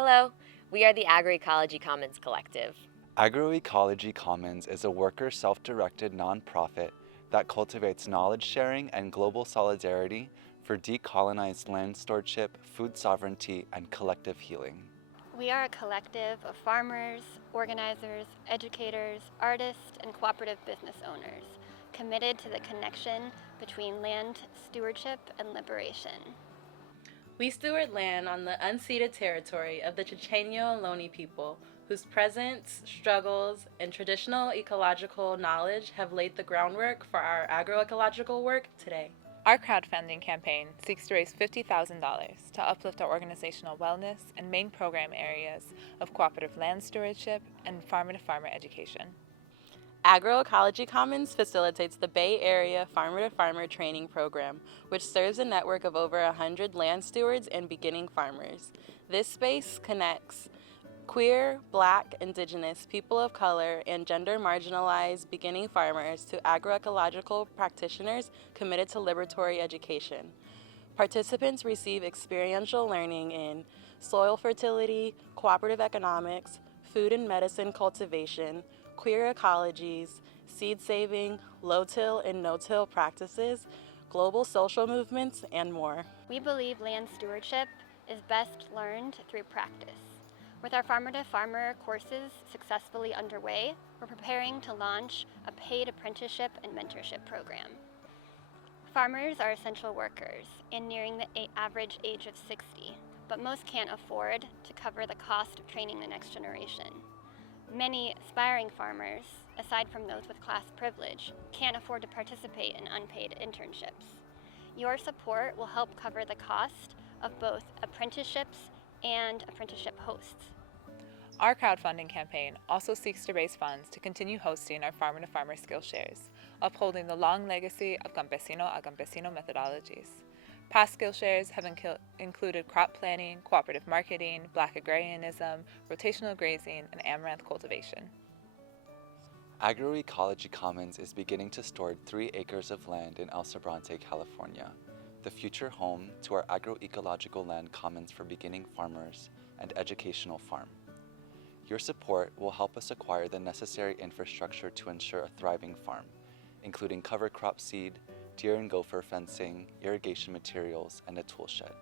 Hello, we are the Agroecology Commons Collective. Agroecology Commons is a worker self-directed nonprofit that cultivates knowledge sharing and global solidarity for decolonized land stewardship, food sovereignty, and collective healing. We are a collective of farmers, organizers, educators, artists, and cooperative business owners committed to the connection between land stewardship and liberation. We steward land on the unceded territory of the Chochenyo Ohlone people, whose presence, struggles, and traditional ecological knowledge have laid the groundwork for our agroecological work today. Our crowdfunding campaign seeks to raise $50,000 to uplift our organizational wellness and main program areas of cooperative land stewardship and farmer-to-farmer education. Agroecology Commons facilitates the Bay Area Farmer-to-Farmer Training Program, which serves a network of over 100 land stewards and beginning farmers. This space connects queer, Black, Indigenous, people of color, and gender marginalized beginning farmers to agroecological practitioners committed to liberatory education. Participants receive experiential learning in soil fertility, cooperative economics, food and medicine cultivation, queer ecologies, seed saving, low-till and no-till practices, global social movements, and more. We believe land stewardship is best learned through practice. With our farmer-to-farmer courses successfully underway, we're preparing to launch a paid apprenticeship and mentorship program. Farmers are essential workers and nearing the average age of 60, but most can't afford to cover the cost of training the next generation. Many aspiring farmers, aside from those with class privilege, can't afford to participate in unpaid internships. Your support will help cover the cost of both apprenticeships and apprenticeship hosts. Our crowdfunding campaign also seeks to raise funds to continue hosting our farmer-to-farmer skill shares, upholding the long legacy of campesino a campesino methodologies. Past skill shares have included crop planning, cooperative marketing, Black agrarianism, rotational grazing, and amaranth cultivation. Agroecology Commons is beginning to store 3 acres of land in El Sobrante, California, the future home to our agroecological land commons for beginning farmers and educational farm. Your support will help us acquire the necessary infrastructure to ensure a thriving farm, including cover crop seed, deer and gopher fencing, irrigation materials, and a tool shed.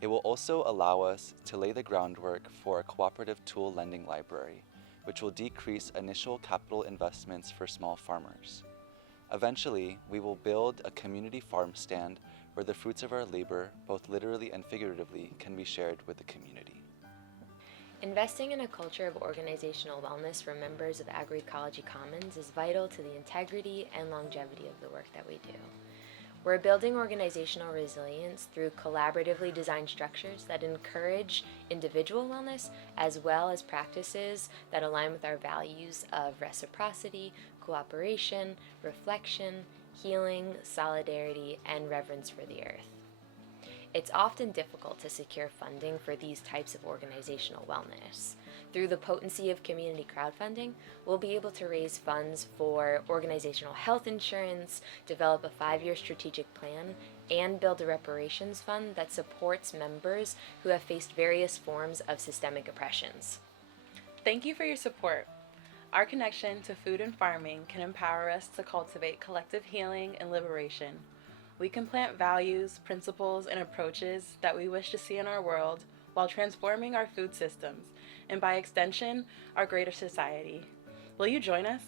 It will also allow us to lay the groundwork for a cooperative tool lending library, which will decrease initial capital investments for small farmers. Eventually, we will build a community farm stand where the fruits of our labor, both literally and figuratively, can be shared with the community. Investing in a culture of organizational wellness for members of Agroecology Commons is vital to the integrity and longevity of the work that we do. We're building organizational resilience through collaboratively designed structures that encourage individual wellness as well as practices that align with our values of reciprocity, cooperation, reflection, healing, solidarity, and reverence for the earth. It's often difficult to secure funding for these types of organizational wellness. Through the potency of community crowdfunding, we'll be able to raise funds for organizational health insurance, develop a 5-year strategic plan, and build a reparations fund that supports members who have faced various forms of systemic oppressions. Thank you for your support. Our connection to food and farming can empower us to cultivate collective healing and liberation. We can plant values, principles, and approaches that we wish to see in our world while transforming our food systems and, by extension, our greater society. Will you join us?